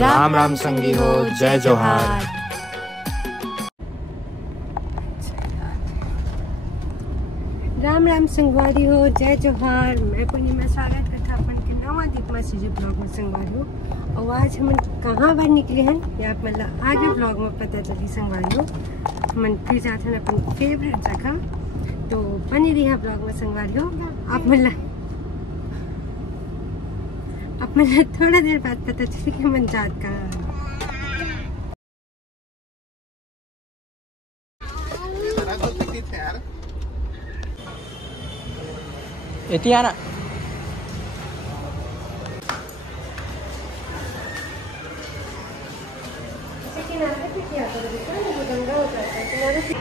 राम राम संगी हो, जय जोहार। राम राम संगवारी हो, जय जोहार। मैं पूर्णिमा स्वागत करता अपन के नवा दीपमा सीजे ब्लॉग में संगवारी हो। और आज हम कहाँ बार निकले हैं या मतलब आगे ब्लॉग में पता चली संगवारी हो। हम फिर जाते हैं अपन फेवरेट जगह, तो बनी रही है ब्लॉग में संगवारी हो। आप मतलब थोड़ा देर बाद पता चली कि मन जात कहाँ है। एतियाना किनारे पे क्या करोगे? गंगा हो जाता है किनारे पे।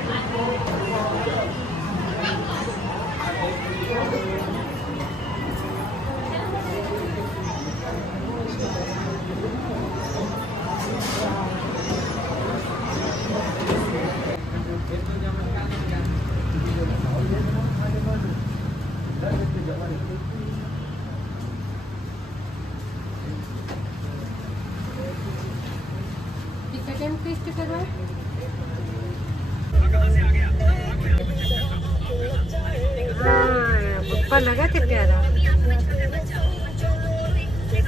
ऊपर लगा के प्यारा।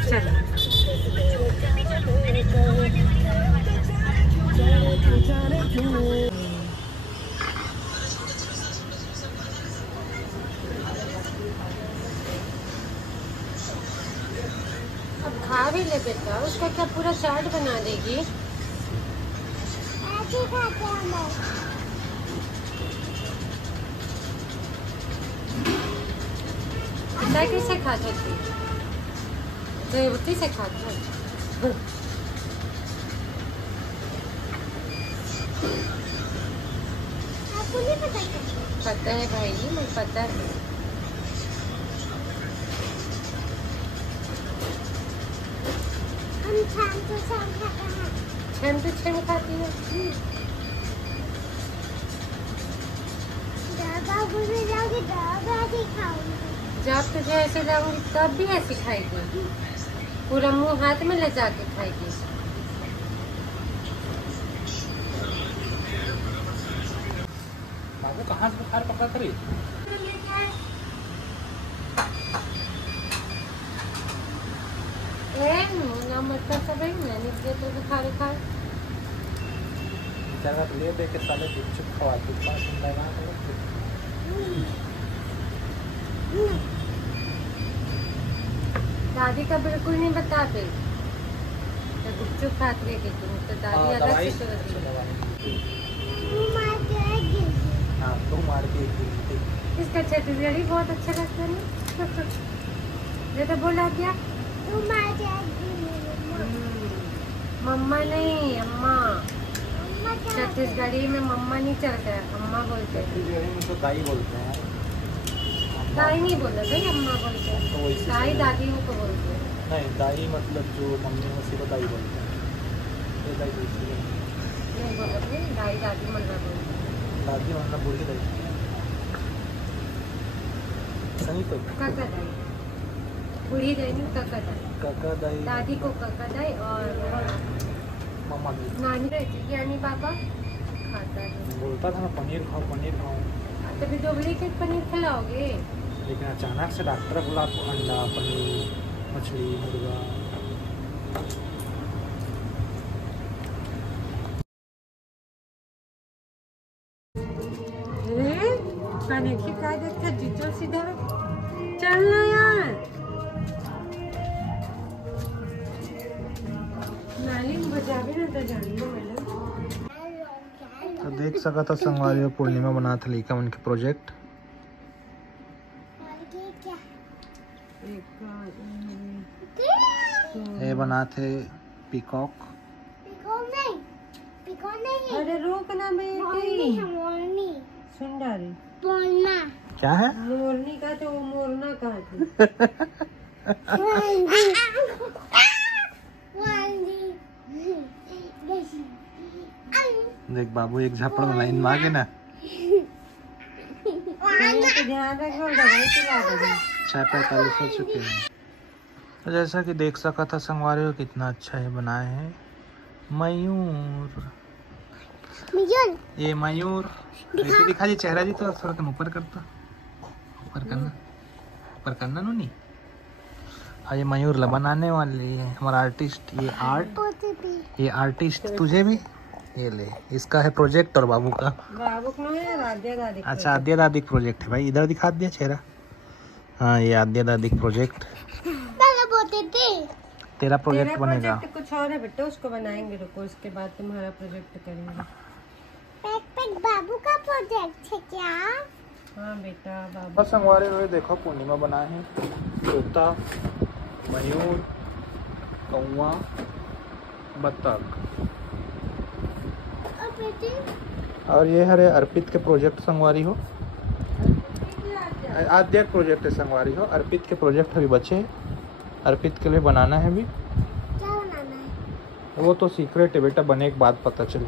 चलो अब खा भी ले बेटा, उसका क्या पूरा चाट बना देगी? कैसे खाते थे? से खाते पता है भाई, मुझे पता है। हम शाम तो शाम खाती है। जब तुझे ऐसे लाऊंगी तब भी ऐसी खाएगी, पूरा मुंह हाथ में ले जाके खाएगी। बाबू कहाँ से बुखार पकड़ा करी? ना मत कर सब मैंने दिया तो बुखार बेचारा ले दे के साले चुप खवा तू पास लगा दादी का बिल्कुल नहीं बताते तो गुपचुप खाते कि तुम तो दादी अलग से हाँ तू मार के इसका छत्तीसगढ़ी बहुत अच्छा लगता है ना। ये तो बोला क्या मम्मा नहीं अम्मा। छत्तीसगढ़ी में मम्मा नहीं चलता है, अम्मा बोलते हैं। छत्तीसगढ़ी में तो दाई बोलते हैं। दाई नहीं बोलते भाई, अम्मा बोलते हैं। तो दाई दादी को बोलते हैं। नहीं दाई मतलब जो मम्मी है उसी को दाई बोलते हैं। ये दाई बोलती है नहीं बोलते, दाई दादी मतलब बोलते हैं। दादी मतलब बूढ़ी दाई सही तो काका दाई, बूढ़ी दाई नहीं काका दाई। काका दाई दादी को काका दाई और मम्मा दाई। नानी रहती यानी पापा खाता है। बोलता था ना पनीर खाओ पनीर खाओ, तभी दोगली के पनीर खिलाओगे। लेकिन अचानक से डॉक्टर बोला तो अंडा पनीर मछली मुर्गा। पनीर की कागज का जीजो सीधा चलना यार। नाली बजा भी ना तो जानी मैडम। तो देख सका था संगवारी पूर्णिमा बना था लिखा उनके प्रोजेक्ट। ये बना थे पीकॉक। अरे रोकना बेटी, सुन डाली क्या है मोरनी का तो वो मोरना का थे। देख बाबू एक झापड़ में लाइन मांगे ना। ध्यान रखो, दवाई पिला दो। 6:45 हो चुके हैं। तो जैसा कि देख सका था संगवारी हो, कितना अच्छा है बनाए हैं मयूर। ये मयूर ऐसे दिखा जी चेहरा जी, तो थोड़ा ऊपर करता, ऊपर करना नो नहीं। हाँ ये मयूर बनाने वाले है हमारा आर्टिस्ट। ये आर्टिस्ट तुझे भी ये ले, इसका है प्रोजेक्ट और बाबू का दादी। अच्छा आद्या दादी प्रोजेक्ट है भाई, इधर दिखा दिया चेहरा। हाँ ये आद्या दादी प्रोजेक्ट तेरा प्रोजेक्ट बनेगा। कुछ और है बेटा, उसको बनाएंगे, रुको उसके बाद तुम्हारा प्रोजेक्ट करेंगे। बाबू का प्रोजेक्ट है क्या? हाँ बेटा बाबू। बस संगवारी हुए देखो पूर्णिमा बनाए हैं तोता, मयूर, कौवा, बत्तख और ये हरे अर्पित के प्रोजेक्ट संगवारी हो। आद्या प्रोजेक्ट है संगवारी हो, अर्पित के प्रोजेक्ट अभी बचे हैं, अर्पित के लिए बनाना है अभी। क्या बनाना है? वो तो सीक्रेट है बेटा, बने के बाद पता चले।